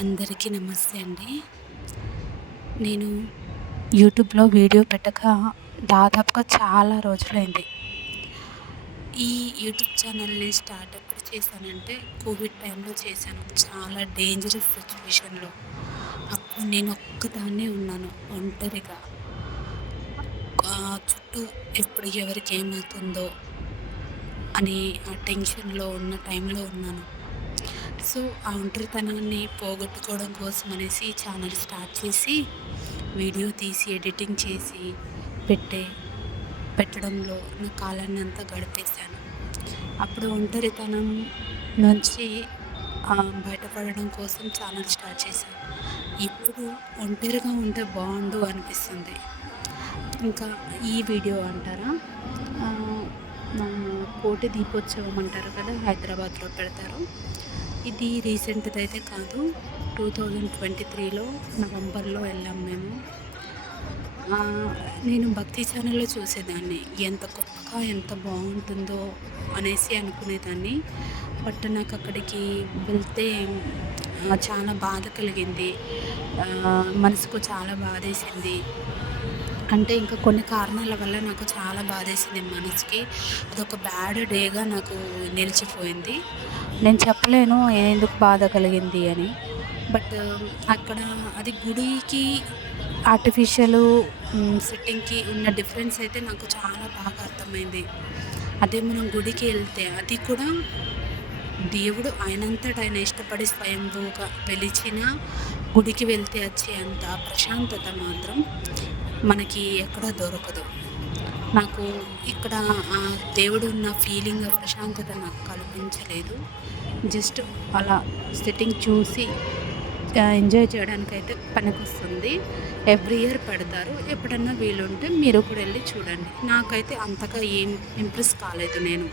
అందరికీ నమస్తే అండి. నేను యూట్యూబ్‌లో వీడియో పెట్టక దాదాపుగా చాలా రోజులైంది. ఈ యూట్యూబ్ ఛానల్‌ని స్టార్ట్ ఎప్పుడు చేశానంటే కోవిడ్ టైంలో చేశాను. చాలా డేంజరస్ సిట్యుయేషన్‌లో. అప్పుడు నేను ఒక్కదాన్నే ఉన్నాను ఒంటరిగా. చుట్టూ ఎప్పుడు ఎవరికి ఏమవుతుందో అని ఆ టెన్షన్‌లో ఉన్న టైంలో ఉన్నాను. సో, ఆ ఒంటరితనాన్ని పోగొట్టుకోవడం కోసం అనేసి ఛానల్ స్టార్ట్ చేసి, వీడియో తీసి, ఎడిటింగ్ చేసి పెట్టే పెట్టడంలో నా కాలాన్ని అంతా గడిపేశాను. అప్పుడు ఒంటరితనం నుంచి బయటపడడం కోసం ఛానల్ స్టార్ట్ చేశాను. ఇప్పుడు ఒంటరిగా ఉంటే బాగుండు అనిపిస్తుంది. ఇంకా ఈ వీడియో అంటారా? మన కోటి దీపోత్సవం అంటారు కదా! హైదరాబాద్‌లో పెడతారు. ఇది రీసెంట్‌దైతే కాదు. 2023లో నవంబర్‌లో వెళ్ళాం మేము. నేను భక్తి ఛానల్‌లో చూసేదాన్ని. ఎంత గొప్పగా ఎంత బాగుంటుందో అనేసి అనుకునేదాన్ని. బట్ నాకు అక్కడికి వెళ్తే చాలా బాధ కలిగింది. మనసుకు చాలా బాధేసింది. అంటే ఇంకా కొన్ని కారణాల వల్ల నాకు చాలా బాధేసింది మనసుకి. అదొక బ్యాడ్ డేగా నాకు నిలిచిపోయింది. నేను చెప్పలేను ఎందుకు బాధ కలిగింది అని. బట్ అక్కడ అది గుడికి ఆర్టిఫిషియల్ సెట్టింగ్‌కి ఉన్న డిఫరెన్స్ అయితే నాకు చాలా బాగా అర్థమైంది. అదే మనం గుడికి వెళ్తే అది కూడా దేవుడు ఆయనంతట ఆయన ఇష్టపడి స్వయంభూగా వెలిచిన గుడికి వెళ్తే వచ్చే అంత ప్రశాంతత మాత్రం మనకి ఎక్కడ దొరకదు. నాకు ఇక్కడ ఆ దేవుడు ఉన్న ఫీలింగ్, ప్రశాంతత నాకు కల్పించలేదు. జస్ట్ అలా సెట్టింగ్ చూసి ఎంజాయ్ చేయడానికైతే పనికొస్తుంది. ఎవ్రీ ఇయర్ పెడతారు. ఎప్పుడన్నా వీలుంటే మీరు కూడా వెళ్ళి చూడండి. నాకైతే అంతగా ఏం ఇంప్రెస్ కాలేదు నేను.